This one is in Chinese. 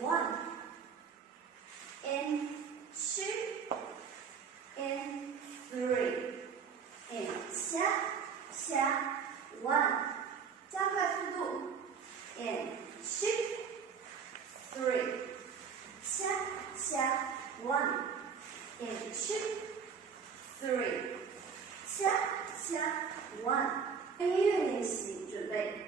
one, and two, and three, and 恰 one， 加快速度 and two, three, 恰 one, and two, three, 恰 one。音乐练习准备。